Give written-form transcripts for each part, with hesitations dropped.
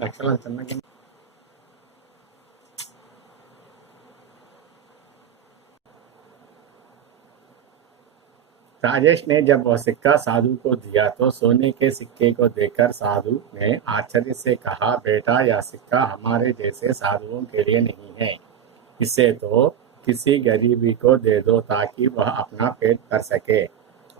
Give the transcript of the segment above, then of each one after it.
लक्षण ಚೆನ್ನಾಗಿ राजेश ने जब वह सिक्का साधु को दिया तो सोने के सिक्के को देखकर साधु ने आश्चर्य से कहा, बेटा यह सिक्का हमारे जैसे साधुओं के लिए नहीं है। इसे तो किसी गरीबी को दे दो ताकि वह अपना पेट भर सके।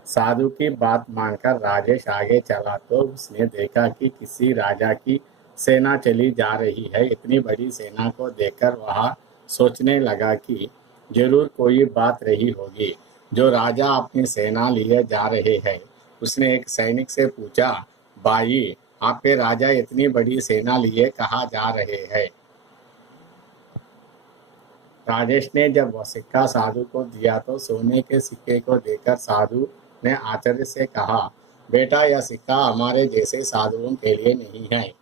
साधु की बात मानकर राजेश आगे चला तो उसने देखा कि किसी राजा की सेना चली जा रही है। इतनी बड़ी सेना को देखकर वह सोचने लगा कि जरूर कोई बात रही होगी जो राजा अपनी सेना लिए जा रहे हैं। उसने एक सैनिक से पूछा, भाई आपके राजा इतनी बड़ी सेना लिए कहाँ जा रहे हैं? राजेश ने जब वह सिक्का साधु को दिया तो सोने के सिक्के को देखकर साधु ने आश्चर्य से कहा, बेटा यह सिक्का हमारे जैसे साधुओं के लिए नहीं है।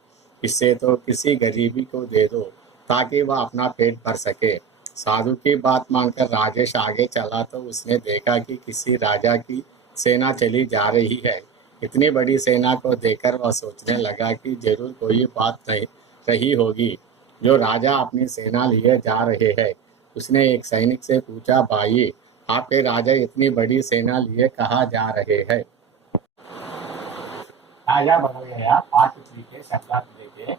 इससे तो किसी गरीबी को दे दो ताकि वह अपना पेट भर सके। साधु की बात मानकर राजेश आगे चला तो उसने देखा कि किसी राजा की सेना चली जा रही है। इतनी बड़ी सेना को देखकर वह सोचने लगा कि जरूर कोई बात नहीं रही होगी जो राजा अपनी सेना लिए जा रहे हैं। उसने एक सैनिक से पूछा, भाई आपके राजा इतनी बड़ी सेना लिए कहाँ जा रहे हैं? राजा बदल गया। पाठ के शब्दार्थ देखे।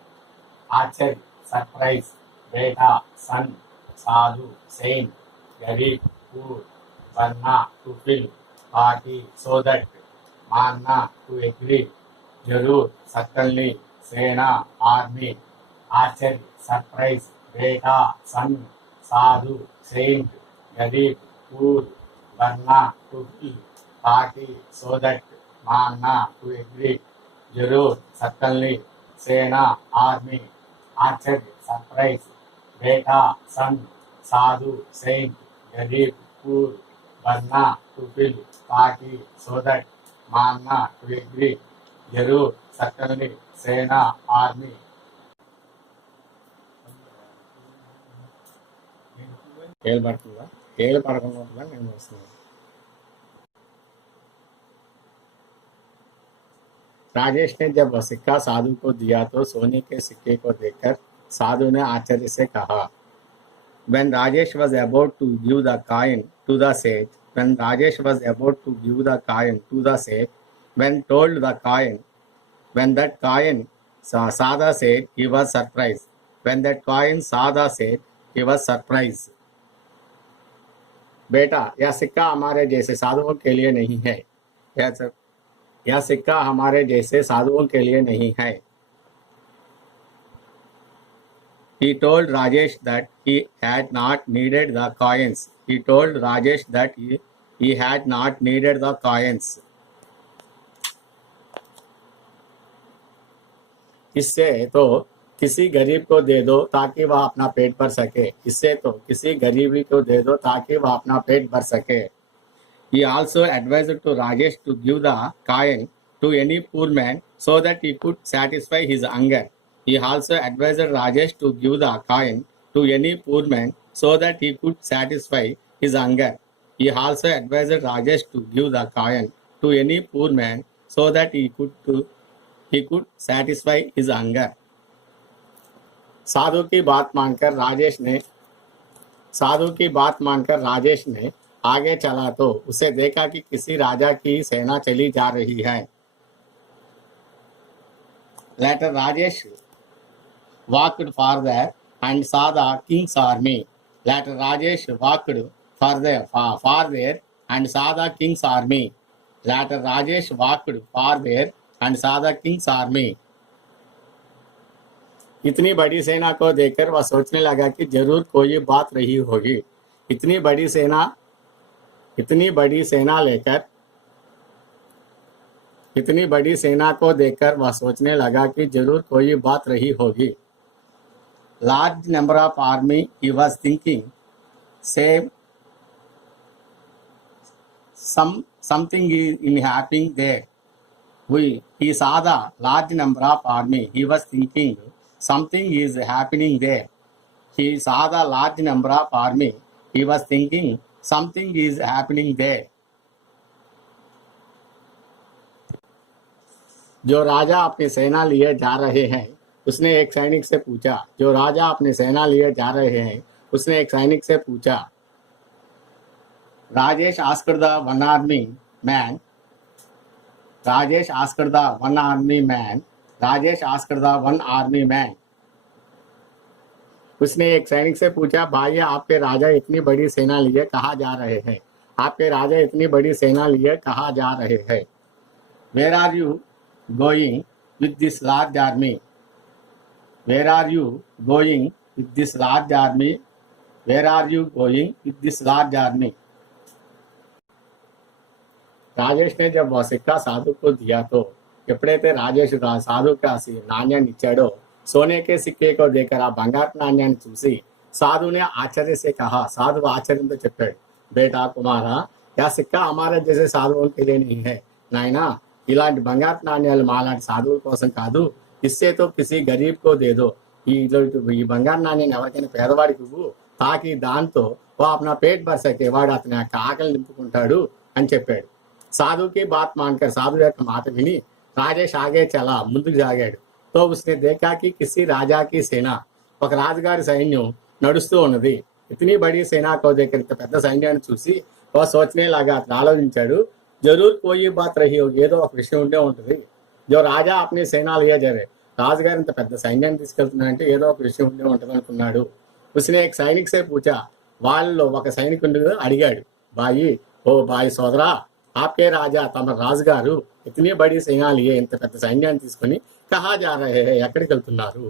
आश्चर्य, सरप्राइज, बेटा, सन, साधु, सेंट, गरीब, पूर, बनना, to fill, party, so that, मानना, टू एग्री, जरूर, सटनली, सेना, आर्मी। आश्चर्य, सरप्राइज, बेटा, सन, साधु, सेंट, गरीब, पूर, बनना, to fill, party, so that, मानना, टू एग्री, जरूर, सटनली, सेना, आर्मी। आश्चर्य, सरप्राइज, बेटा, सन, साधु, सेंट, गरीब, पूर, बनना, to fill, party, so that, मानना, टू एग्री, जरूर, सटनली, सेना, आर्मी। ಹೇಳ್ಬಾರ್ದಲ್ಲ ಹೇಳ್ಬಾರ್ದು నేను వస్తున్నాను. राजेश ने जब वह सिक्का साधु को दिया तो सोने के सिक्के को देखकर साधु ने आश्चर्य से कहा, When Rajesh was about to give the coin to the sage, when Rajesh was about to give the coin to the sage, when told the coin, when that coin saw the sage, he was surprised. When that coin saw the sage, he was surprised. बेटा यह सिक्का हमारे जैसे साधुओं के लिए नहीं है। यह सिक्का हमारे जैसे साधुओं के लिए नहीं है। He told Rajesh that he had not needed the coins. He told Rajesh that he had not needed the coins. इससे तो किसी गरीब को दे दो ताकि वह अपना पेट भर सके। इससे तो किसी गरीबी को दे दो ताकि वह अपना पेट भर सके। He also advised to Rajesh to give the coin to any poor man so that he could satisfy his hunger. He also advised Rajesh to give the coin to any poor man so that he could satisfy his hunger. He also advised Rajesh to give the coin to any poor man so that he could satisfy his hunger. साधु की बात मानकर राजेश ने आगे चला तो उसे देखा कि किसी राजा की सेना चली जा रही है। Later Rajesh walked farther and saw the king's army. Later Rajesh walked farther and saw the king's army. Later Rajesh walked farther and saw the king's army. इतनी बड़ी सेना को देखकर वह सोचने लगा कि जरूर कोई बात रही होगी। इतनी बड़ी सेना को देखकर वह सोचने लगा कि जरूर कोई बात रही होगी। Large number of army, he was thinking, say something is happening there. He saw the large number of army. He was thinking something is happening there. He saw the large number of army. He was thinking something is happening there. जो राजा अपनी सेना लिए जा रहे हैं उसने एक सैनिक से पूछा। जो राजा अपनी सेना लिए जा रहे हैं, उसने एक सैनिक से पूछा। Rajesh asked the one army man Rajesh asked the one army man Rajesh asked the one army man उसने एक सैनिक से पूछा, भाई आपके राजा इतनी बड़ी सेना लिए कहाँ जा रहे हैं? आपके राजा इतनी बड़ी सेना लिए कहाँ जा रहे हैं? Where are you going with this large army? Where are you going with this large army? Where are you going with this large army? Rajesh ने जब वह सिक्का साधु को दिया तो ఎప్పుడైతే రాజేష్ సాధు కాసి నాణ్యాన్ని ఇచ్చాడో सोने के सिक्के को देकर ఆ బంగారు నాణ్యాన్ని చూసి साधु ने आश्चर्य से कहा, साधु ఆశ్చర్యంతో చెప్పాడు, बेटा कुमारा यह सिक्का हमारे जैसे साधुओं के लिए नहीं है नायना, ఇలాంటి బంగారు నాణ్యాలు మాలాంటి సాధువుల కోసం కాదు, इससे तो किसी गरीब को दे दो, ఈ బంగారు నాణ్యాన్ని ఎవరికైనా పేదవాడికి ఇవ్వు, తాకి దాంతో వా అప్నా పేట్ భర్ సకే, వాడు అతని యొక్క ఆకలి నింపుకుంటాడు అని చెప్పాడు. साधु की बात मानकर साधु యొక్క మాట విని రాజేష్ ఆగే చలా ముందుకు సాగాడు. तो उसने देखा कि किसी राजा की सेना, ఒక రాజుగారి సైన్యం నడుస్తూ ఉన్నది. ఇతని బడి సేనా కో దేకర్, ఇంత పెద్ద సైన్యాన్ని చూసి ఓ సోచనే లాగా అతను ఆలోచించాడు, జరూర్ కోయి బాత్ రహీ హోగి, ఏదో ఒక విషయం ఉండే ఉంటుంది. జో రాజా అప్ని సేనా లియా జారే, రాజుగారు ఇంత పెద్ద సైన్యాన్ని తీసుకెళ్తున్నారంటే ఏదో ఒక విషయం ఉండే ఉంటుంది అనుకున్నాడు. उसने एक सैनिक से पूछा, వాళ్ళలో ఒక సైనికుడు అడిగాడు, బాయి ఓ బాయి సోదరా, आपके राजा తమ రాజుగారు ఇతని బడి సేనా లియే ఇంత పెద్ద సైన్యాన్ని తీసుకొని కహా జా రహే హై, ఎక్కడికి వెళ్తున్నారు?